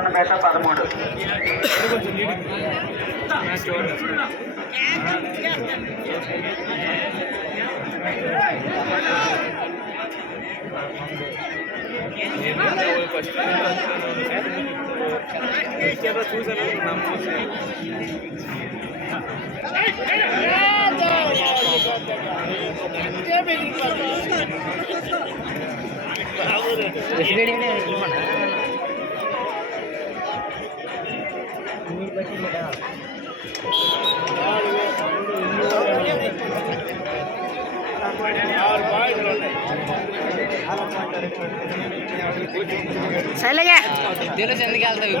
వస్తున్న మేత 13. సైలగా తెలుసు ఎందుకు వెళ్తావు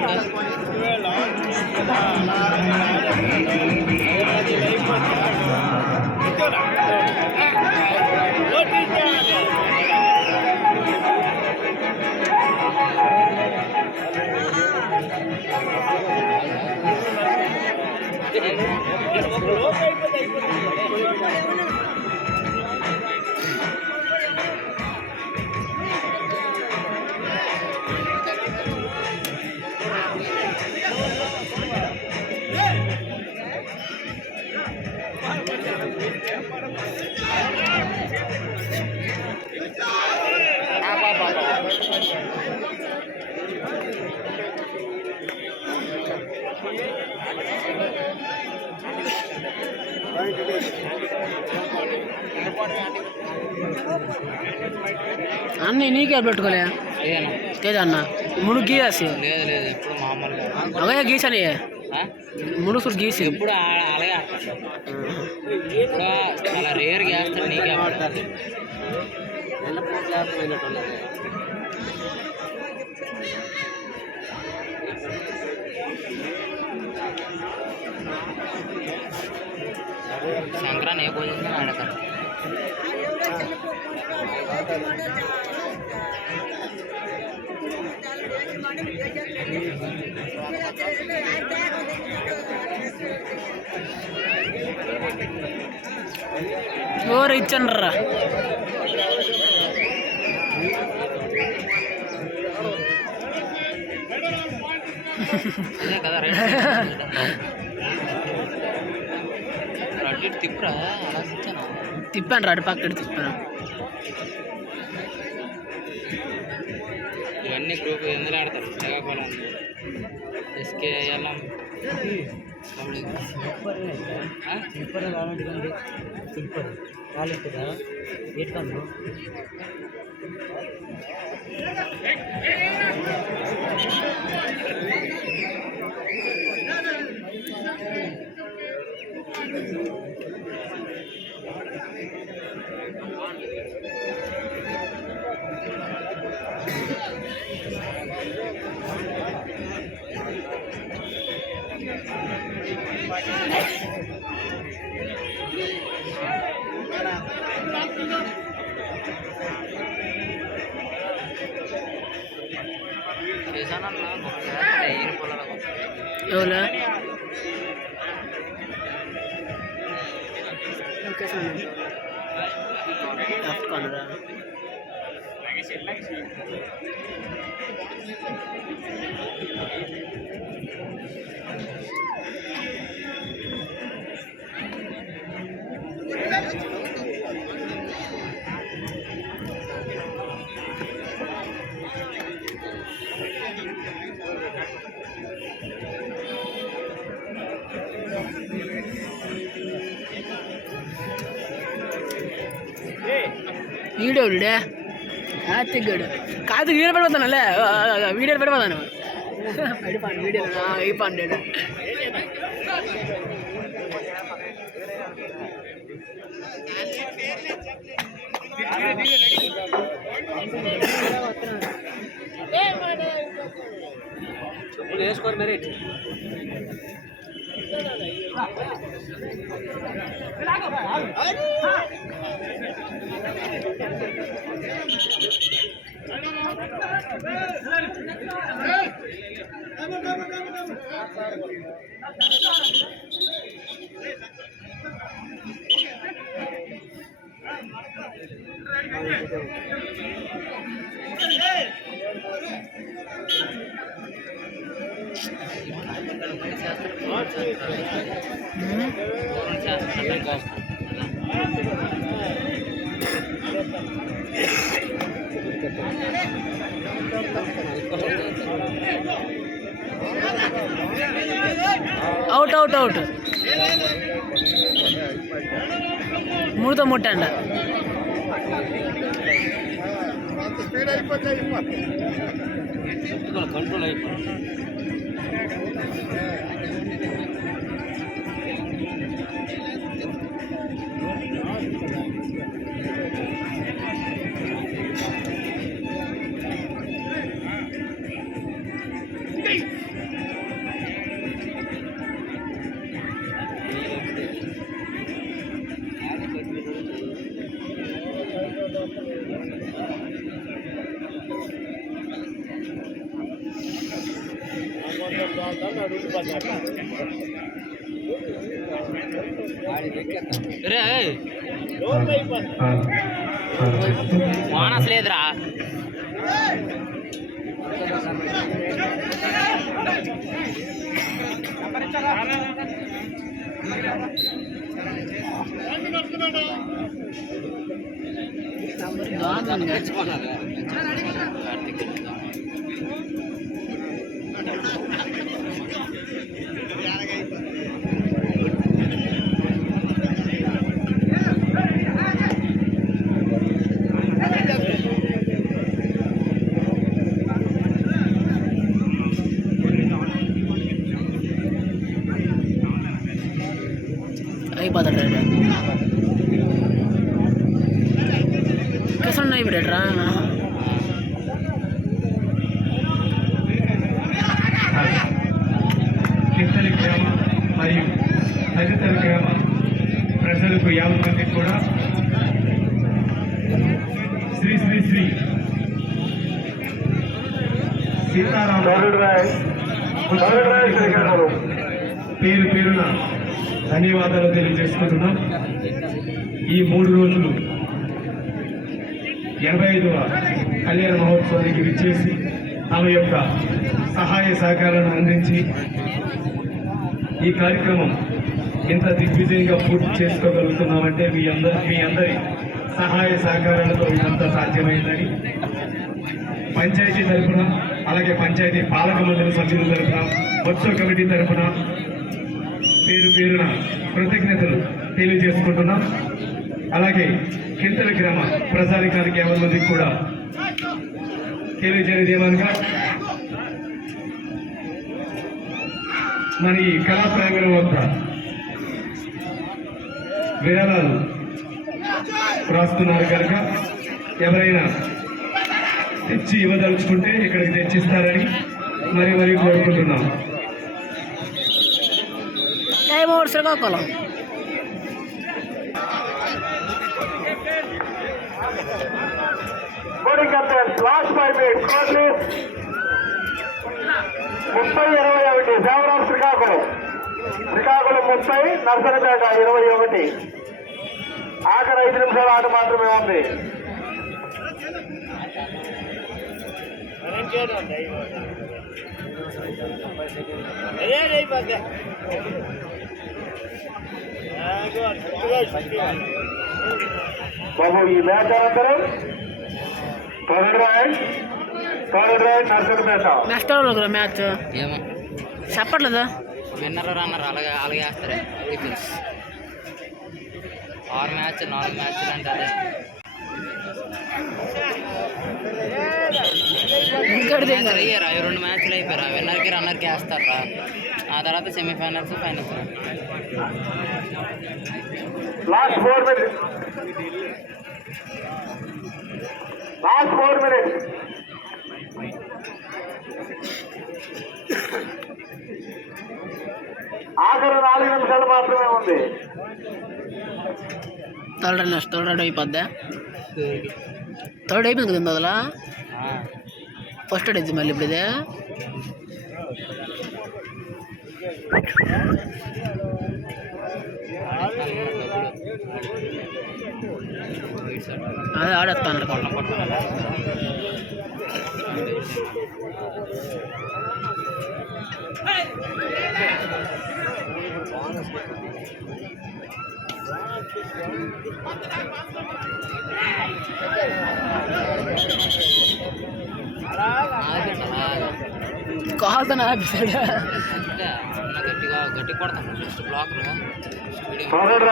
అన్నీ నీకే పెట్టుకోలే తేజ అన్న ముడు గీసి లేదు లేదు ఇప్పుడు మామూలుగా అలాగే గీసని ముడుసుడు గీసి ఇప్పుడు అలాగే ఇప్పుడు చాలా రేర్ చేస్తాడు నీకే సంక్రాంతి ఏ పోయిందో ఆడతారు ఓరు ఇచ్చండ్రా కదా తిప్పురా అలా తిప్పాను రాడు పక్కన తిప్పాను ఇవన్నీ గ్రూప్ ఎందులో ఆడతారు శ్రీకాకుళం ఎస్కే ఎల్లం స్లిప్పర్ అలాంటిది స్లిప్పర్ కాలేదా ఏడుతాను ఎవరా వీడియో కార్తిక్ కార్తిక్ వీడియో పడిపోతానులే వీడియో పడిపోతాను పడిపోను వీడియో అయిపోండి చెప్పులు వేసుకోరు మరి అవుట్ అవుట్ అవుట్ మూడుతో ముట్టండి కంట్రోల్ అయిపోయింది. వాన అసలు లేదురా. అయిపోతాడు కేసులు ఉన్నాయి బిడ్డరా. కింతలి గ్రామ మరియు తదితర గ్రామ ప్రజలకు 50 మందికి కూడా శ్రీ శ్రీ శ్రీ సీతారామ పేరు పేరున ధన్యవాదాలు తెలియజేసుకుంటున్నాం. ఈ 3 రోజులు 85వ కళ్యాణ మహోత్సవానికి విచ్చేసి తమ యొక్క సహాయ సహకారాలను అందించి ఈ కార్యక్రమం ఇంత దిగ్విజయంగా పూర్తి చేసుకోగలుగుతున్నామంటే మీ అందరి సహాయ సహకారాలతో ఇదంతా సాధ్యమైందని పంచాయతీ తరఫున, అలాగే పంచాయతీ పాలక మండలి సభ్యుల తరఫున, ఉత్సవ కమిటీ తరఫున పేరు పేరున కృతజ్ఞతలు తెలియజేసుకుంటున్నాం. అలాగే కింతల గ్రామ ప్రజానికానికి 50 మందికి కూడా తెలియజేయడం ఏమనగా మన ఈ కళా ప్రాంగణం వద్ద విరాళాలు రాస్తున్నారు కనుక ఎవరైనా తెచ్చి ఇవ్వదలుచుకుంటే ఇక్కడికి తెచ్చిస్తారని మరి కోరుకుంటున్నాం. Time over Srikakulam last 5 minutes 30-21 Devaram Srikakulam 30, నర్సరిపేట 21. ఆఖరి 5 నిమిషాల ఆట మాత్రమే ఉంది. బాబు ఈ మ్యాచ్ అనంతరం థర్డ్ రైడ్ నర్సరిపేట నెక్స్ట్ మ్యాచ్ ఏమో చెప్పట్లేదా? విన్నర్ రన్నర్ అలాగే వేస్తారు. 6 మ్యాచ్ 4 మ్యాచ్లు అంటే అదే అయ్యారా 2 మ్యాచ్లు అయిపోయారా. విన్నర్కి రన్నర్కి వేస్తారా. ఆ తర్వాత సెమీఫైనల్స్, ఫైనల్స్. Last 4 minutes. ఆఖరి 4 నిమిషాలు మాత్రమే ఉంది. థర్డ్ అయిపోద్దా? థర్డ్ అయిపోయింది కదా మొదల. ఫస్ట్ అడిగింది మళ్ళీ ఇప్పుడు ఇదే. అదే ఆడేస్తాను కాల్తానా గట్టిగా గట్టి కొడతాను first block third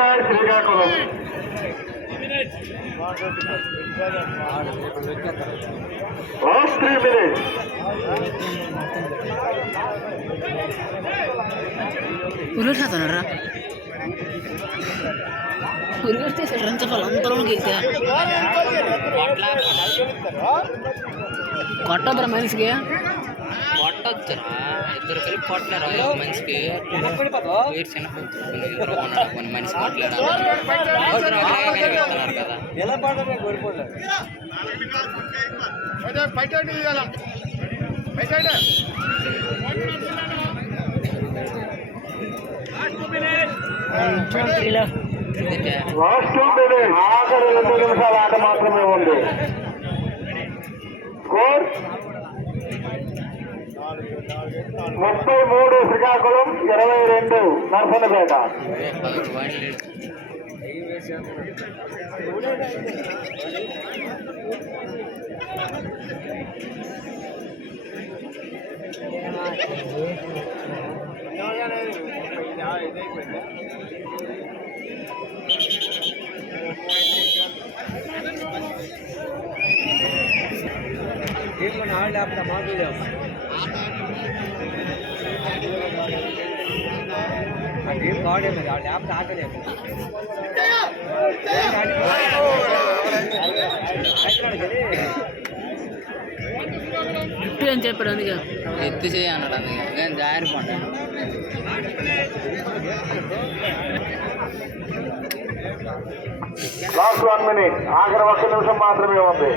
raid Srikakulam last 3 minutes. ఉరిగడుతున్నారా ఉరిగడితే రంత అంతరం గెలితే కొట్టద్రా మనిషికి కొట్టొచ్చురా ఇద్దరు కలిపి కొట్టలేరా మనిషికి వీరు చిన్న కొన్ని మనిషి కొట్టలేడు కదా లాస్ట్ 2 minutes. ఆఖరి 2 నిమిషాల ఆట మాత్రమే ఉంది. స్కోర్ 33 శ్రీకాకుళం 22 నర్సన్నపేట. గిఫ్ట్ అని చెప్పాడు అందుకే ఎత్తి చేయి అన్నాడు అందుకే నేను జారిపోతాను లాస్ట్ 1 minute. ఆఖరి 1 నిమిషం మాత్రమే ఉంది.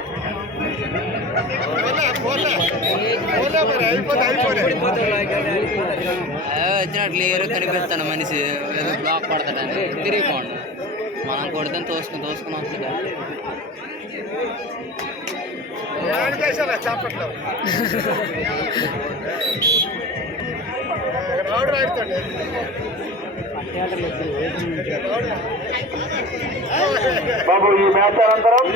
వచ్చినట్లు ఏరో కనిపిస్తాను మనిషి ఏదో బ్లాక్ పడతాడని తిరిగిపోండి మనం కొడితే తోసుకుని వస్తుంది బాబు ఈ మ్యాచ్ అనంతరం